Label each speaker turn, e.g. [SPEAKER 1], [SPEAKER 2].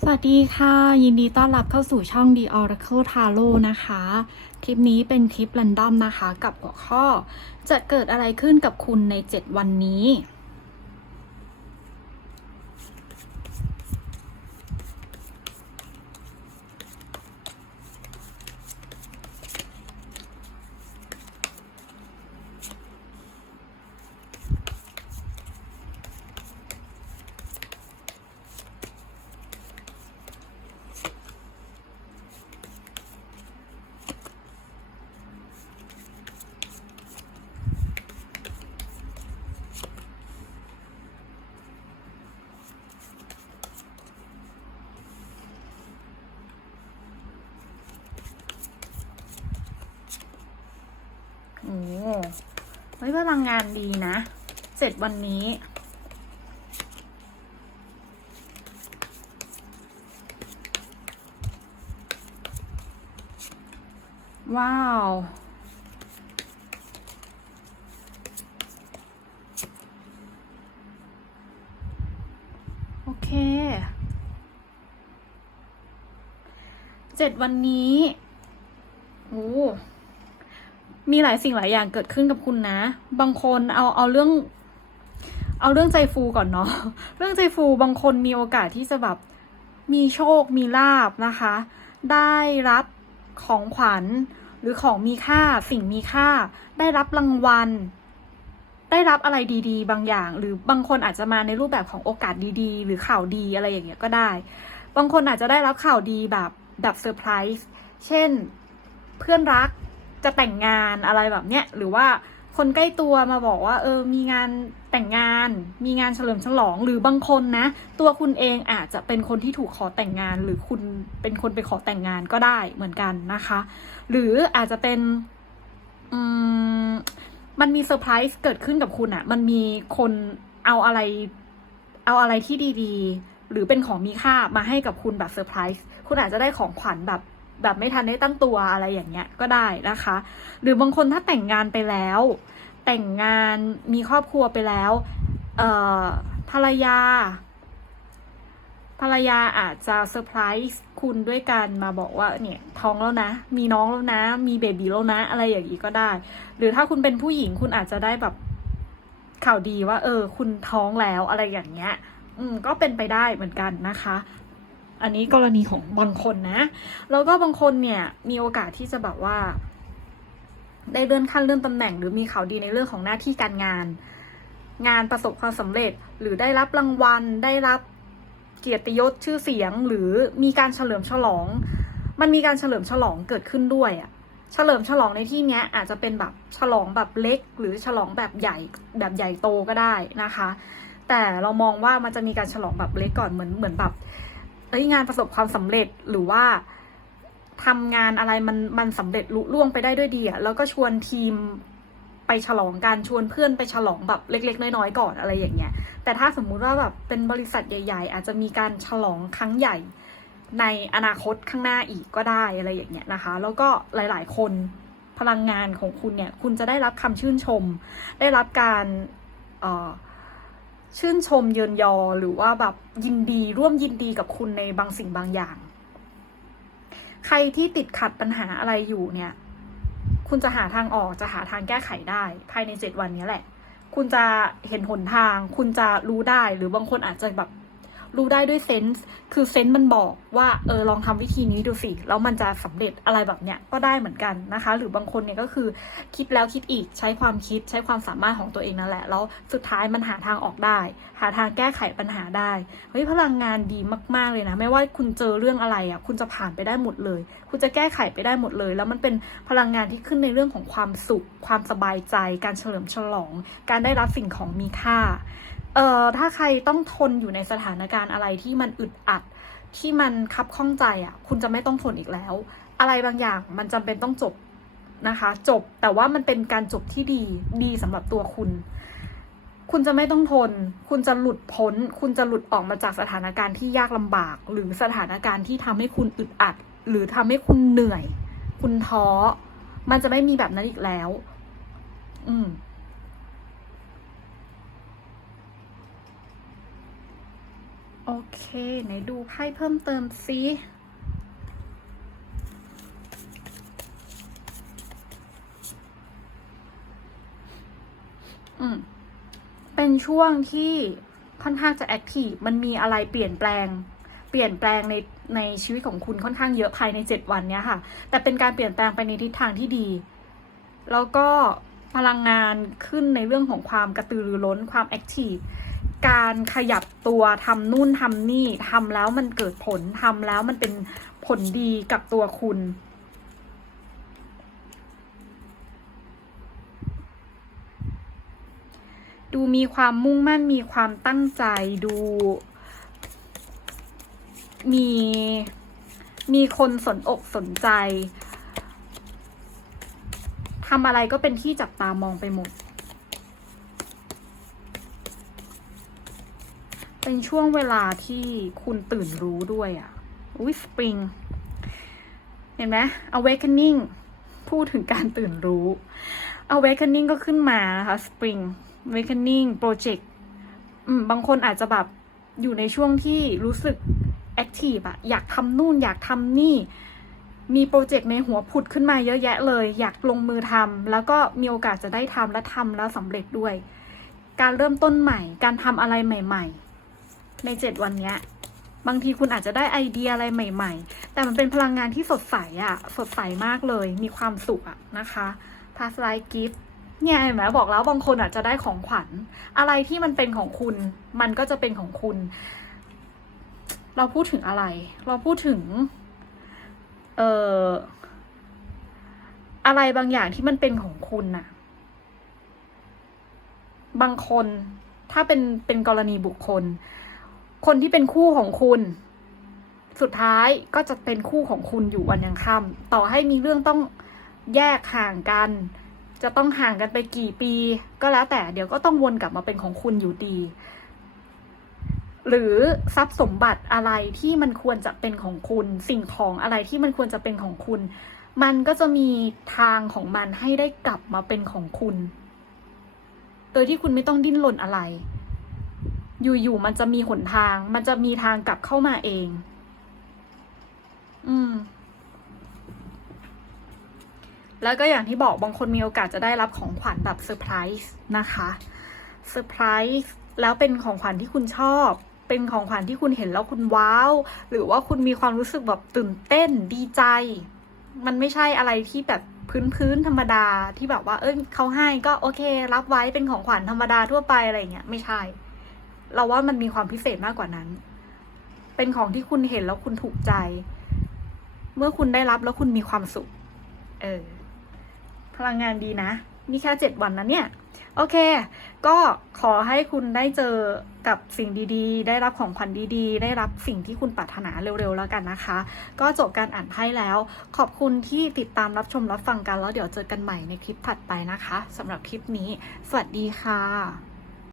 [SPEAKER 1] สวัสดีค่ะ ยินดีต้อนรับเข้าสู่ช่อง The Oracle Tarot นะคะ คลิปนี้เป็นคลิป r รนดอมนะคะ กับหัวข้อ จะเกิดอะไรขึ้นกับคุณใน 7 วันนี้ โอ้ เฮ้ยพลังงานดีนะ เสร็จวันนี้ ว้าวโอเคเจ็ดวันนี้ โอ้ มีหลายสิ่งหลายอย่างเกิดขึ้นกับคุณนะ บางคนเอาเอาเรื่อง เอาเรื่องใจฟูก่อนเนาะ เรื่องใจฟูบางคนมีโอกาสที่จะแบบมีโชค มีลาบนะคะ ได้รับของขวัญหรือของมีค่าสิ่งมีค่า ได้รับรางวัล ได้รับอะไรดีๆ บางอย่าง หรือบางคนอาจจะมาในรูปแบบของโอกาสดีๆ หรือข่าวดีอะไรอย่างเงี้ยก็ได้ บางคนอาจจะได้รับข่าวดีแบบแบบเซอร์ไพรส์เช่น เพื่อนรัก จะแต่งงานอะไรแบบเนี้ยหรือว่าคนใกล้ตัวมาบอกว่า เออ มีงานแต่งงาน มีงานเฉลิมฉลองหรือบางคนนะ ตัวคุณเองอาจจะเป็นคนที่ถูกขอแต่งงาน หรือคุณเป็นคนไปขอแต่งงานก็ได้เหมือนกันนะคะ หรืออาจจะเป็นอืมมันมีเซอร์ไพรส์เกิดขึ้นกับคุณอะ่ะมันมีคนเอาอะไร เอาอะไรที่ดีๆ หรือเป็นของมีค่ามาให้กับคุณแบบเซอร์ไพรส์คุณอาจจะได้ของขวัญแบบ แบบไม่ทันได้ตั้งตัวอะไรอย่างเงี้ยก็ได้นะคะ หรือบางคนถ้าแต่งงานไปแล้ว แต่งงานมีครอบครัวไปแล้วเอ่อภรรยา ภรรยาอาจจะเซอร์ไพรส์คุณด้วยการมาบอกว่าเนี่ยท้องแล้วนะ มีน้องแล้วนะ มีเบบีแล้วนะ อะไรอย่างนี้ก็ได้ หรือถ้าคุณเป็นผู้หญิงคุณอาจจะได้แบบข่าวดีว่า เออ คุณท้องแล้วอะไรอย่างเงี้ย อืมก็เป็นไปได้เหมือนกันนะคะ อันนี้กรณีของบางคนนะ แล้วก็บางคนเนี่ยมีโอกาสที่จะแบบว่า ได้เลื่อนขั้นเลื่อนตำแหน่ง หรือมีข่าวดีในเรื่องของหน้าที่การงาน งานประสบความสำเร็จ หรือได้รับรางวัล ได้รับเกียรติยศชื่อเสียง หรือมีการเฉลิมฉลอง มันมีการเฉลิมฉลองเกิดขึ้นด้วยอะเฉลิมฉลองในที่เนี้ยอาจจะเป็นแบบฉลองแบบเล็ก หรือฉลองแบบใหญ่แบบใหญ่โตก็ได้นะคะ แต่เรามองว่ามันจะมีการฉลองแบบเล็กก่อนเหมือนเหมือนแบบ อ้ยงานประสบความสำเร็จหรือว่าทำงานอะไรมันมันสำเร็จลุล่วงไปได้ด้วยดีอะแล้วก็ชวนทีมไปฉลองกันชวนเพื่อนไปฉลองแบบเล็ก ๆ น้อยๆก่อนอะไรอย่างเงี้ย แต่ถ้าสมมุติว่าแบบเป็นบริษัทใหญ่ ๆ อาจจะมีการฉลองครั้งใหญ่ในอนาคตข้างหน้าอีกก็ได้อะไรอย่างเงี้ยนะคะ แล้วก็หลายๆ คนพลังงานของคุณเนี่ย คุณจะได้รับคำชื่นชม ได้รับการเอ่อ ชื่นชมเยินยอหรือว่าแบบยินดีร่วมยินดีกับคุณในบางสิ่งบางอย่าง ใครที่ติดขัดปัญหาอะไรอยู่เนี่ย คุณจะหาทางออกจะหาทางแก้ไขได้ ภายในเจ็ดวันนี้แหละ คุณจะเห็นหนทาง คุณจะรู้ได้หรือบางคนอาจจะแบบ รู้ได้ด้วยเซนส์คือเซนส์มันบอกว่าเออลองทำวิธีนี้ดูสิแล้วมันจะสำเร็จอะไรแบบเนี้ยก็ได้เหมือนกันนะคะ หรือบางคนเนี่ยก็คือคิดแล้วคิดอีกใช้ความคิดใช้ความสามารถของตัวเองนั่นแหละ แล้วสุดท้ายมันหาทางออกได้ หาทางแก้ไขปัญหาได้เฮ้ยพลังงานดีมาก ๆเลยนะ ไม่ว่าคุณเจอเรื่องอะไรอะคุณจะผ่านไปได้หมดเลย คุณจะแก้ไขไปได้หมดเลย แล้วมันเป็นพลังงานที่ขึ้นในเรื่องของความสุข ความสบายใจ การเฉลิมฉลอง การได้รับสิ่งของมีค่า เอ่อถ้าใครต้องทนอยู่ในสถานการณ์อะไรที่มันอึดอัดที่มันคับข้องใจอะ คุณจะไม่ต้องทนอีกแล้ว อะไรบางอย่างมันจำเป็นต้องจบนะคะ จบแต่ว่ามันเป็นการจบที่ดีดีสำหรับตัวคุณ คุณจะไม่ต้องทน คุณจะหลุดพ้น คุณจะหลุดออกมาจากสถานการณ์ที่ยากลำบาก หรือสถานการณ์ที่ทำให้คุณอึดอัด หรือทำให้คุณเหนื่อย คุณท้อ มันจะไม่มีแบบนั้นอีกแล้ว อืม โอเค ไหนดูไพ่เพิ่มเติมซิอืม เป็นช่วงที่ค่อนข้างจะแอคทีฟ มันมีอะไรเปลี่ยนแปลง เปลี่ยนแปลงในในชีวิตของคุณค่อนข้างเยอะภายในเจ็ดวันเนี้ยค่ะ แต่เป็นการเปลี่ยนแปลงไปในทิศทางที่ดี แล้วก็พลังงานขึ้นในเรื่องของความกระตือรือร้น ความแอคทีฟ การขยับตัวทำนู่นทำนี่ทำแล้วมันเกิดผลทำแล้วมันเป็นผลดีกับตัวคุณ ดูมีความมุ่งมั่นมีความตั้งใจดู มีมีคนสนอกสนใจทำอะไรก็เป็นที่จับตามองไปหมด เป็นช่วงเวลาที่คุณตื่นรู้ด้วยอะ่ะ อุ้ยสปริง เห็นไหม awakening พูดถึงการตื่นรู้ awakening ก็ขึ้นมานะคะ spring awakening project อืมบางคนอาจจะแบบอยู่ในช่วงที่รู้สึก active อะอยากทำนู่นอยากทำนี่ มีโปรเจกต์ในหัวผุดขึ้นมาเยอะแยะเลย อยากลงมือทำแล้วก็มีโอกาสจะได้ทำและทำแล้วสำเร็จด้วย การเริ่มต้นใหม่ การทำอะไรใหม่ ๆ ในเจ็ดวันเนี้ยบางทีคุณอาจจะได้ไอเดียอะไรใหม่ ๆ แต่มันเป็นพลังงานที่สดใสอะสดใสมากเลย มีความสุขอะนะคะ past life gift เนี่ยเห็นไหมบอกแล้วบางคนอาจจะได้ของขวัญ อะไรที่มันเป็นของคุณ มันก็จะเป็นของคุณ เราพูดถึงอะไร เราพูดถึง เอ่อ อะไรบางอย่างที่มันเป็นของคุณน่ะ บางคนถ้าเป็นเป็นกรณีบุคคล คนที่เป็นคู่ของคุณ สุดท้ายก็จะเป็นคู่ของคุณอยู่วันยังค่ำต่อให้มีเรื่องต้องแยกห่างกัน จะต้องห่างกันไปกี่ปี ก็แล้วแต่เดี๋ยวก็ต้องวนกลับมาเป็นของคุณอยู่ดี หรือทรัพย์สมบัติอะไรที่มันควรจะเป็นของคุณ สิ่งของอะไรที่มันควรจะเป็นของคุณ มันก็จะมีทางของมันให้ได้กลับมาเป็นของคุณ โดยที่คุณไม่ต้องดิ้นรนอะไร อยู่ๆมันจะมีหนทาง มันจะมีทางกลับเข้ามาเอง อืม แล้วก็อย่างที่บอกบางคนมีโอกาสจะได้รับของขวัญแบบเซอร์ไพรส์นะคะเซอร์ไพรส์แล้วเป็นของขวัญที่คุณชอบ เป็นของขวัญที่คุณเห็นแล้วคุณว้าว หรือว่าคุณมีความรู้สึกแบบตื่นเต้นดีใจ มันไม่ใช่อะไรที่แบบพื้นๆธรรมดาที่แบบว่า เอ้ยเขาให้ก็โอเค รับไว้เป็นของขวัญธรรมดาทั่วไปอะไรเงี้ยไม่ใช่ เราว่ามันมีความพิเศษมากกว่านั้น เป็นของที่คุณเห็นแล้วคุณถูกใจ เมื่อคุณได้รับแล้วคุณมีความสุข เออ พลังงานดีนะ นี่แค่เจ็ดวันนะเนี่ย โอเค ก็ขอให้คุณได้เจอกับสิ่งดีๆ ได้รับของขวัญดีๆ ได้รับสิ่งที่คุณปรารถนาเร็วๆ แล้วกันนะคะ ก็จบการอ่านไพ่แล้ว ขอบคุณที่ติดตามรับชมรับฟังกัน แล้วเดี๋ยวเจอกันใหม่ในคลิปถัดไปนะคะสำหรับคลิปนี้ สวัสดีค่ะ